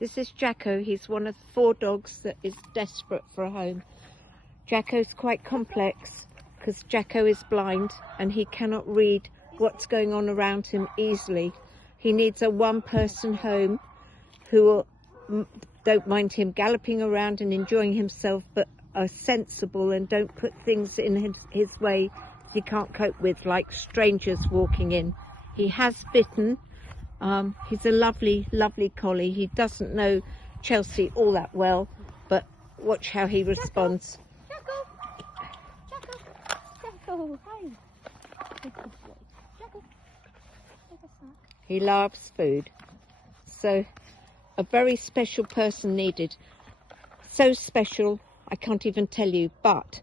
This is Jacko. He's one of 4 dogs that is desperate for a home. Jacko's quite complex because Jacko is blind and he cannot read what's going on around him easily. He needs a one-person home who don't mind him galloping around and enjoying himself, but are sensible and don't put things in his way he can't cope with, like strangers walking in. He has bitten. He's a lovely, lovely collie. He doesn't know Chelsea all that well, but watch how he responds. Jacko! Jacko! Jacko! Hi! Jacko! He loves food. So a very special person needed. So special, I can't even tell you, but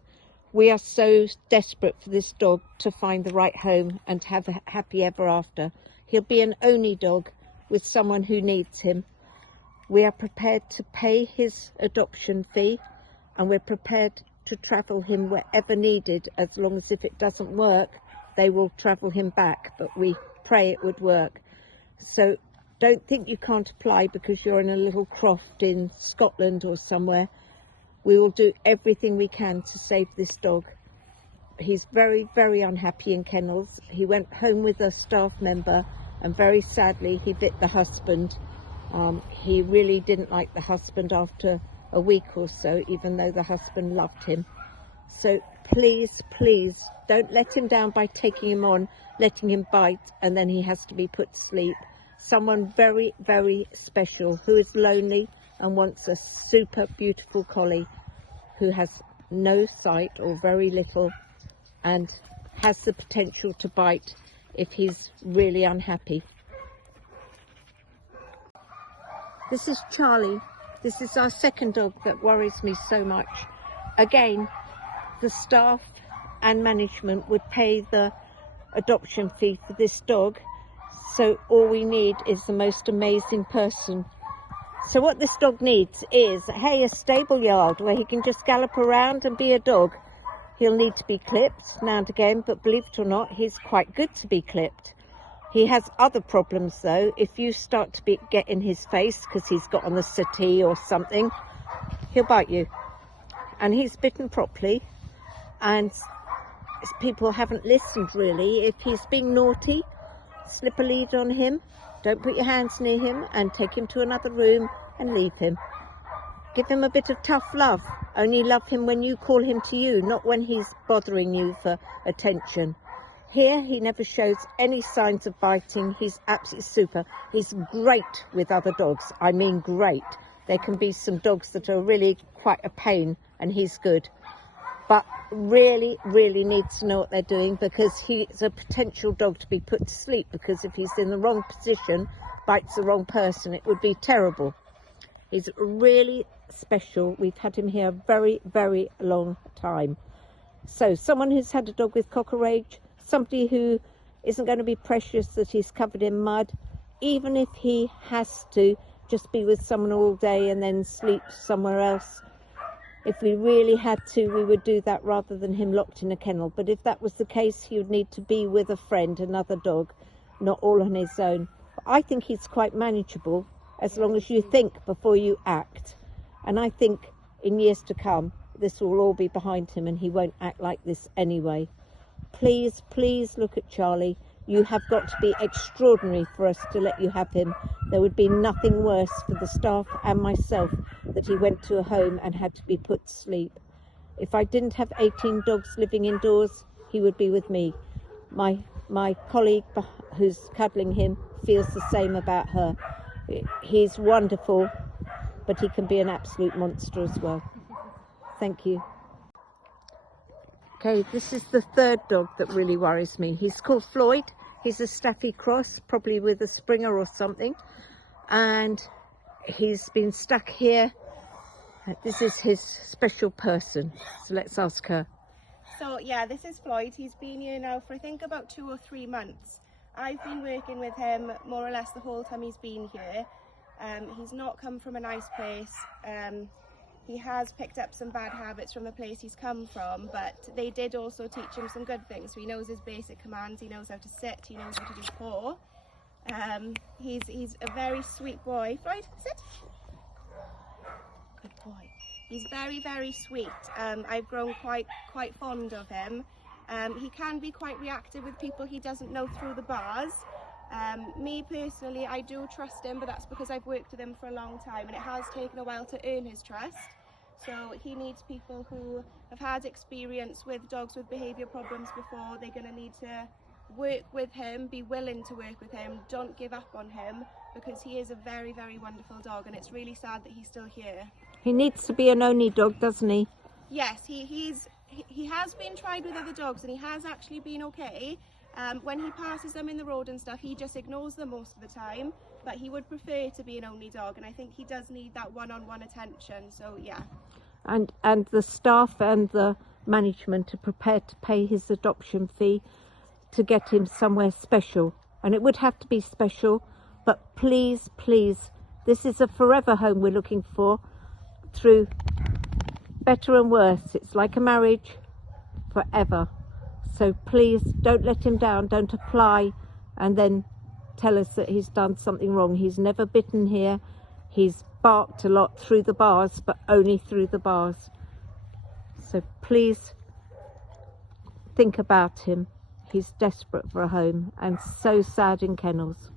we are so desperate for this dog to find the right home and have a happy ever after. He'll be an only dog with someone who needs him. We are prepared to pay his adoption fee, and we're prepared to travel him wherever needed, as long as if it doesn't work, they will travel him back, but we pray it would work. So don't think you can't apply because you're in a little croft in Scotland or somewhere. We will do everything we can to save this dog. He's very, very unhappy in kennels. He went home with a staff member and very sadly he bit the husband. He really didn't like the husband after a week or so, even though the husband loved him. So please, please don't let him down by taking him on, letting him bite, and then he has to be put to sleep. Someone very, very special who is lonely and wants a super beautiful collie who has no sight or very little and has the potential to bite if he's really unhappy. This is Charlie. This is our second dog that worries me so much. Again, the staff and management would pay the adoption fee for this dog, so all we need is the most amazing person. So what this dog needs is, hey, a stable yard where he can just gallop around and be a dog. He'll need to be clipped now and again, but believe it or not, he's quite good to be clipped. He has other problems though. If you start to get in his face because he's got on the settee or something, he'll bite you. And he's bitten properly, and people haven't listened really. If he's being naughty, slip a lead on him, don't put your hands near him, and take him to another room and leave him. Give him a bit of tough love. Only love him when you call him to you, not when he's bothering you for attention. Here, he never shows any signs of biting. He's absolutely super. He's great with other dogs. I mean great. There can be some dogs that are really quite a pain, and he's good. But really, really needs to know what they're doing, because he's a potential dog to be put to sleep, because if he's in the wrong position, bites the wrong person, it would be terrible. He's really special. We've had him here a very, very long time. So someone who's had a dog with cocker rage, somebody who isn't going to be precious that he's covered in mud, even if he has to just be with someone all day and then sleep somewhere else. If we really had to, we would do that rather than him locked in a kennel. But if that was the case, he would need to be with a friend, another dog, not all on his own. But I think he's quite manageable as long as you think before you act. And I think in years to come, this will all be behind him and he won't act like this anyway. Please, please look at Charlie. You have got to be extraordinary for us to let you have him. There would be nothing worse for the staff and myself that he went to a home and had to be put to sleep. If I didn't have 18 dogs living indoors, he would be with me. My colleague who's cuddling him feels the same about her. He's wonderful, but he can be an absolute monster as well. Thank you. Okay, this is the third dog that really worries me. He's called Floyd. He's a Staffy cross, probably with a Springer or something. And he's been stuck here. This is his special person. So let's ask her. So yeah, this is Floyd. He's been here now for I think about 2 or 3 months. I've been working with him more or less the whole time he's been here. He's not come from a nice place. He has picked up some bad habits from the place he's come from, but they did also teach him some good things. So he knows his basic commands, he knows how to sit, he knows how to do paw. He's a very sweet boy. Floyd, sit. Good boy. He's very, very sweet. I've grown quite fond of him. He can be quite reactive with people he doesn't know through the bars. Me personally, I do trust him, but that's because I've worked with him for a long time and it has taken a while to earn his trust. So he needs people who have had experience with dogs with behaviour problems before. They're going to need to work with him, be willing to work with him, don't give up on him, because he is a very, very wonderful dog and it's really sad that he's still here. He needs to be an only dog, doesn't he? Yes, he has been tried with other dogs and he has actually been okay. When he passes them in the road and stuff, he just ignores them most of the time, but he would prefer to be an only dog, and I think he does need that one-on-one attention, so yeah. And the staff and the management are prepared to pay his adoption fee to get him somewhere special, and it would have to be special, but please, please, this is a forever home we're looking for, through better and worse. It's like a marriage, forever. So please don't let him down, don't apply and then tell us that he's done something wrong. He's never bitten here, he's barked a lot through the bars, but only through the bars. So please think about him. He's desperate for a home and so sad in kennels.